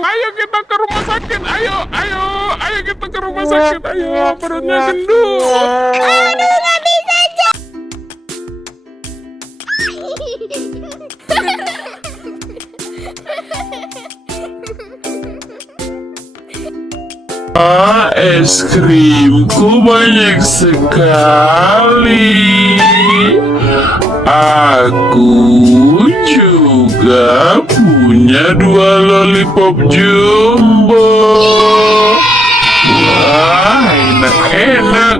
Ayo kita ke rumah sakit, ayo kita ke rumah sakit, ayo perutnya gendut. Aduh, gak bisa, Cok. Es krimku banyak sekali. Aku juga punya 2 lollipop jumbo. Wah, enak-enak.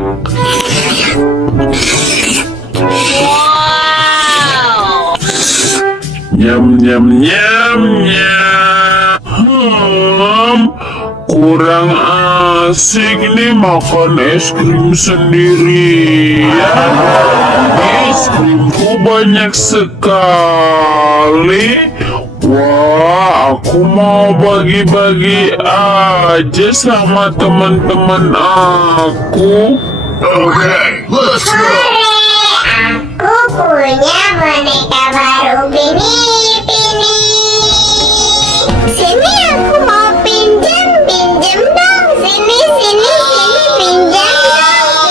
Wow. Nyam nyam nyam nyam. Kurang asik nih makan es krim sendirian. Es krimku banyak sekali. Wah, aku mau bagi-bagi aja sama teman-teman aku. Okay, let's go. Aku punya boneka baru Bini. Sini aku mau pinjam dong. Sini pinjam dong.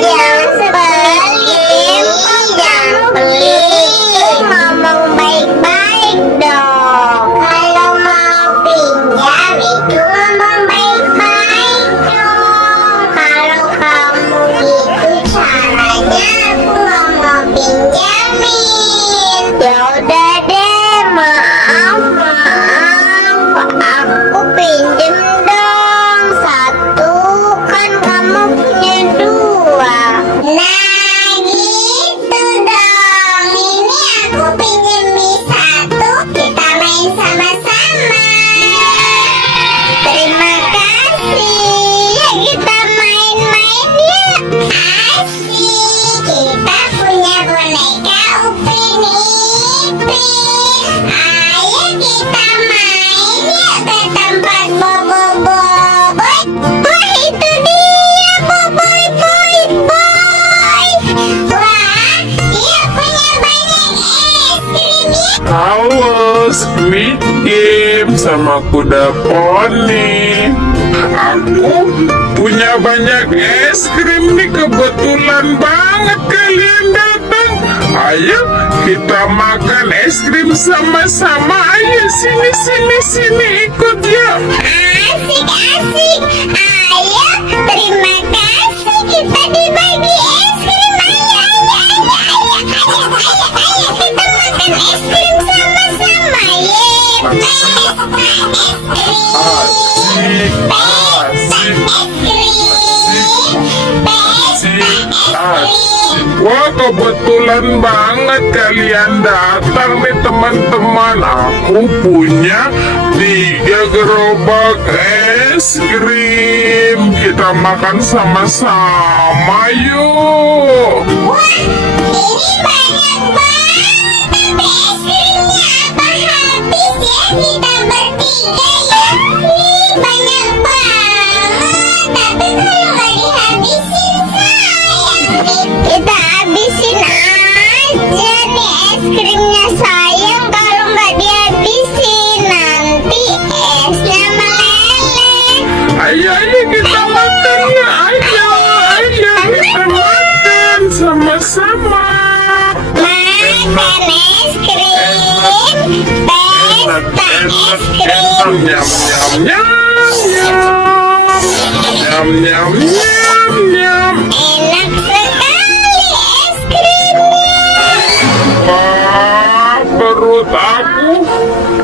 Jangan sepelit, jangan pelit. Ngomong baik-baik dong. Kalau mau pinjam itu ngomong baik-baik dong. Kalau kamu gitu caranya aku nggak mau pinjamin. Ya udah deh, maaf. Aku pinjem dong 1, kan kamu punya 2. Nah gitu dong. Ini aku pinjemin 1, kita main sama-sama. Terima kasih. Ya kita main-main ya. Asik. Kita punya boneka Upin Ipin. Ayo kita main ya ke tempat bobo-boboiboy. Wah, itu dia boboiboy. Wah, dia punya banyak es krim ya. Halo, Squid Game sama kuda poni. Aku punya banyak es krim nih, kebetulan banget kalian datang. Ayo kita makan es krim sama-sama. Ayo sini ikut ya. Asik. Ayo, terima kasih. Kita dibagi es krim. Ayo, kita makan es krim sama-sama. Wah, kebetulan banget kalian datang nih teman-teman. Aku punya 3 gerobak es krim. Kita makan sama-sama yuk. Wah, ini banyak banget. Tapi es krimnya apa habis ya? Kita bertiga ya. Ih, banyak banget. Tapi kalau nggak dihabisin sayang. Kita habisin aja nih es krimnya sayang. Kalau nggak dihabisin nanti esnya meleleh. Ayo kita makan ya. Ayo kita makan sama-sama. Makan es krim. Pesta es krim. Nyam nyam nyam. Enak sekali es krimnya. Wah, perut aku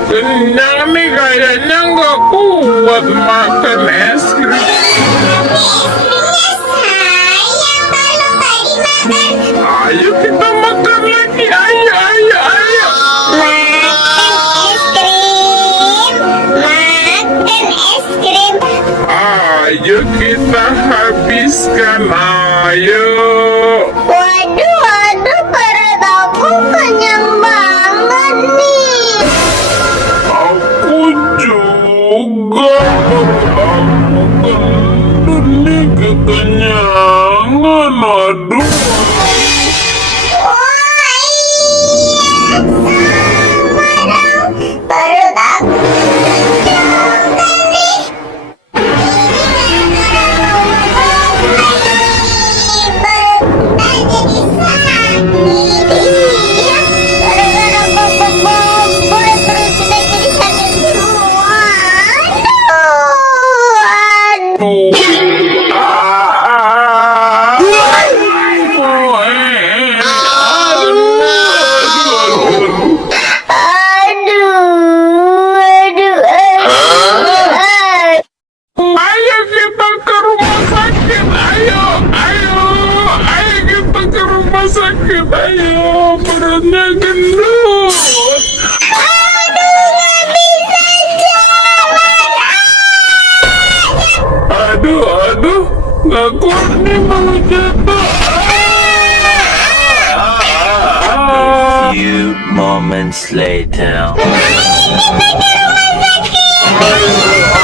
kenyang nih, kayaknya nggak kuat makan es krim. Es krimnya sayang kalau nggak dimakan. Ayo kita makan lagi. Ayo. Makan es krim. Ayo kita habiskan. Ayo. Waduh, perut aku kenyang banget nih. Aku juga, perut aku gendut nih Ayo, perutnya gendut. Aduh, nggak kuat nih mau jatuh. Few moments later. Ayo,